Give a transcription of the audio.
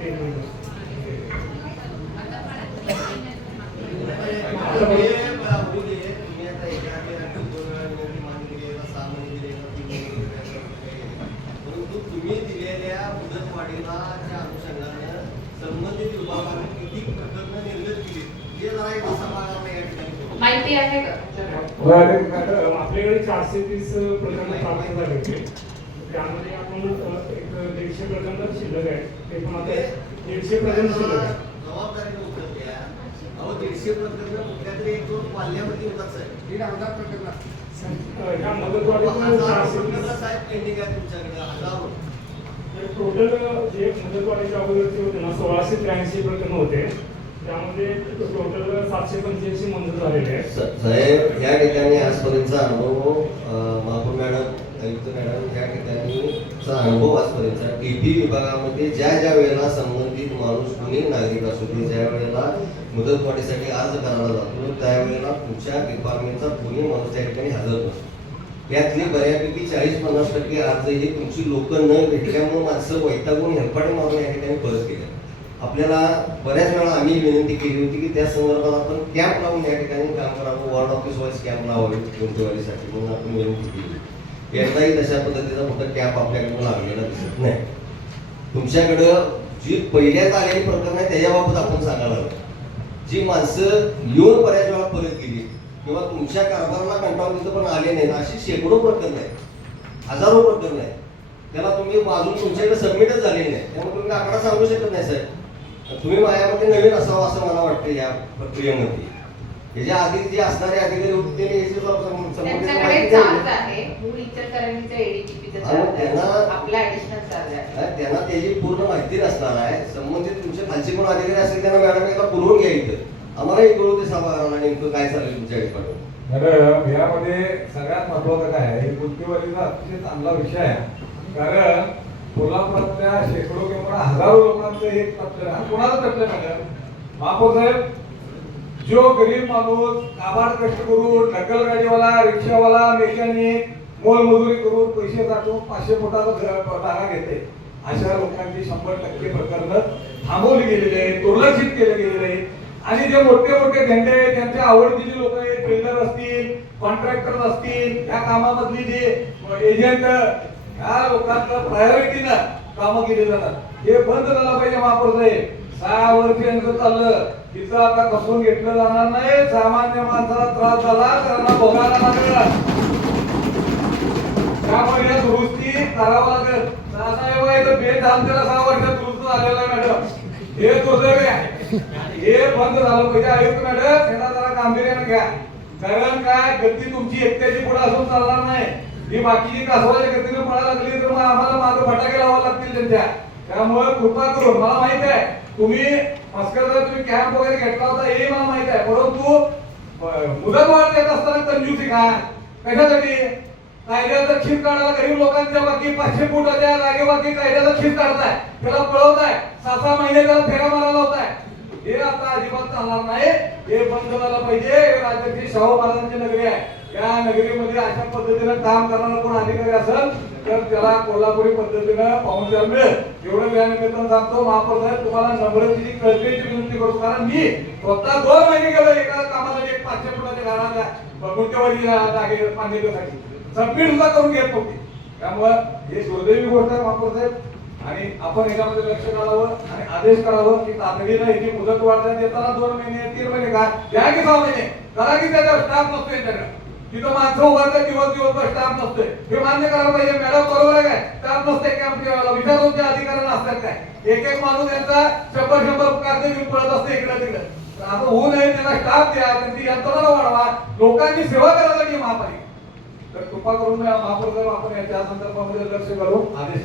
तुम्ही दिलेल्या मुदतवाढीच्या अनुषंगाने संबंधित विभागाने किती प्रकरण निर्गत केली हे जरा एक समाजाला या ठिकाणी माहिती आहे का? आपल्याकडे 430 प्रकरण प्राप्त झाले होते. त्यामध्ये आपण एक 150 प्रकरण शिल्लक आहे. ते पण आता 150 प्रकरण शिल्लक आहे. जबाबदारीने उत्तर द्या. अहो 150 प्रकरण कुठल्या तरी एक दोन पाल्यामध्ये होतात साहेब. 1,000 प्रकरण ह्या मुदतवाढीतून 430 साहेब पेंडिंग आहे तुमच्याकडे हजारो. टोटल जे मुदतवाढीच्या अगोदरचे होते ना 1683 प्रकरण होते. त्यामध्ये टोटल 785 मंजूर झालेले आहेत. साहेब या ठिकाणी आजपर्यंतचा अनुभव महापौर मॅडम आयुक्त मॅडम या ठिकाणीचा अनुभव आजपर्यंतचा टीपी विभागामध्ये ज्या वेळेला संबंधित माणूस कोणी नागरिक असू दे ज्या वेळेला मुदतवाढीसाठी अर्ज करायला जातो त्यावेळेला तुमच्या डिपार्टमेंटचा कोणी माणूस त्या ठिकाणी हजर नसतो. त्यातली बऱ्यापैकी 40-50% अर्ज हे तुमची लोक न भेटल्यामुळे माणसं वैतागून हेलपाटे मारून या ठिकाणी परत केले. आपल्याला बऱ्याच वेळा आम्ही विनंती केली होती की त्या संदर्भात आपण कॅम्प लावून या ठिकाणी काम करावं. वॉर्ड ऑफिस वाईज कॅम्प लावावे गुंतवणुकीसाठी म्हणून आपण विनंती केली. यंदाही तशा पद्धतीचा मोठा कॅम्प आपल्याकडे लागलेला दिसत नाही. तुमच्याकडं जी पहिल्याच आलेली प्रकरण आहे त्याच्याबाबत आपण सांगायला हवं. जी माणसं येऊन बऱ्याच वेळा परत गेली किंवा तुमच्या कारभाराला कंटाळून तिथं पण आले नाहीत अशी शेकडो प्रकरण आहेत, हजारो प्रकरण आहेत. त्याला तुम्ही अजून तुमच्याकडे सबमिटच झालेली नाही. त्यामुळे तुम्ही आकडा सांगू शकत नाही साहेब. तुम्ही माझ्यामध्ये नवीन असावं असं मला वाटतं या प्रक्रियेमध्ये. याच्या आधी जे असणारे अधिकारी होते त्यांना त्याची पूर्ण माहिती नसणार आहे. संबंधित तुमचे खालचे कोण अधिकारी असतील त्यांना मॅडम एकदा पुरवून घ्या. इथं आम्हालाही कळू दे सभागृहाला नेमकं काय चालेल तुमच्या डिपार्टमेंट. मॅडम यामध्ये सगळ्यात महत्वाचं काय आहे, गुंतवणुकीचा अतिशय चांगला विषय आहे. कारण कोल्हापुरातल्या शेकडो किंवा हजारो लोकांचं एक तपलं कोणाला तपलं मॅडम महापौर साहेब. जो गरीब माणूस काबाड कष्ट करून ढकल गाडीवाला रिक्षावाला मेकॅनिक मोलमजुरी करून पैसे टाकून 500 फुटाचा भाडा घेते अशा लोकांची 100% प्रकरणं थांबवली गेलेली आहेत, दुर्लक्षित केले गेलेले आहेत. आणि जे मोठे मोठे धंदे आहेत त्यांच्या आवडतीची लोक आहेत, बिल्डर असतील कॉन्ट्रॅक्टर असतील या कामामधली जे एजंट ह्या लोकांचं प्रायोरिटीनं कामं केली जातात. हे बंद झालं पाहिजे महापौर साहेब. 6 वर्ष यांचं चाललं तिथं आता खपून घेतलं जाणार नाही. सामान्य माणसाला त्रास झाला त्यांना भोगायला लागेल. त्यामुळे या दुरुस्ती करावं लागेल. बेट झालं त्याला 6 वर्षात दुरुस्त झालेलं आहे मॅडम. हे दुर्दैवी आहे. हे बंद झालं पाहिजे. आयुक्त मॅडम यांना जरा गांभीर्याने घ्या. कारण काय गती तुमची एकट्याची पुढे असून चालणार नाही. ही बाकीची कासवाच्या गतीने पळायला लागली तर मग आम्हाला मागे फटाके लावावे लागतील त्यांच्या. त्यामुळे कृपा करून मला माहित आहे तुम्ही मस्करला तुम्ही कॅम्प वगैरे घेतला होता हे मला माहित आहे. परंतु मुदतवाढ देत असताना कंजूसी का कशासाठी? कायद्याचा खिस काढायला गरीब लोकांच्या बाकी 500 फुटाच्या जागे बाकी कायद्याचा खिस काढताय, त्याला पळवताय, 6-6 महिने त्याला फेऱ्या मारायला होताय. हे आता अजिबात चालणार नाही. हे बंद झालं पाहिजे. राज्याची शाहू महाराजांची नगरी आहे. या नगरीमध्ये अशा पद्धतीनं काम करणारा कोण अधिकारी असेल तर त्याला कोल्हापुरी पद्धतीनं पाहून द्यायला मिळेल. एवढं या निमित्तानं सांगतो महापौर साहेब तुम्हाला नम्रतेची कळकळीची विनंती करतो. कारण मी स्वतः 2 महिने गेलो एका कामासाठी 500 फुटाच्या घराला गुंतवणुकी जागे मान्यतेसाठी सबमिट सुद्धा करून घेत नव्हती. त्यामुळं हे दुर्दैवी गोष्ट आहे महापौर साहेब. आणि आपण याच्यामध्ये लक्ष घालावं आणि आदेश करावं की तातडीनं याची मुदत वाढ देताना 2 महिने 3 महिने का द्या की 6 महिने करा की त्याच्यावर स्टाफ नसतो यांच्याकडे. तिथं माणसं उभारतात दिवस स्टाफ नसतोय हे मान्य करायला पाहिजे. मॅडम बरोबर आहे काय? स्टाफ नसते कॅम्प विचारूनच्या अधिकाऱ्यांना असतात काय? एक माणूस यांचा 100 कार्य घेऊन पळत असते इकडे तिकडे. असं होऊ नये. त्यांना स्टाफ द्या, त्यांची यंत्रणा वाढवा, लोकांची सेवा करायला महापालिका. तर कृपा करून महापौर साहेब आपण याच्या संदर्भामध्ये लक्ष घालून आदेश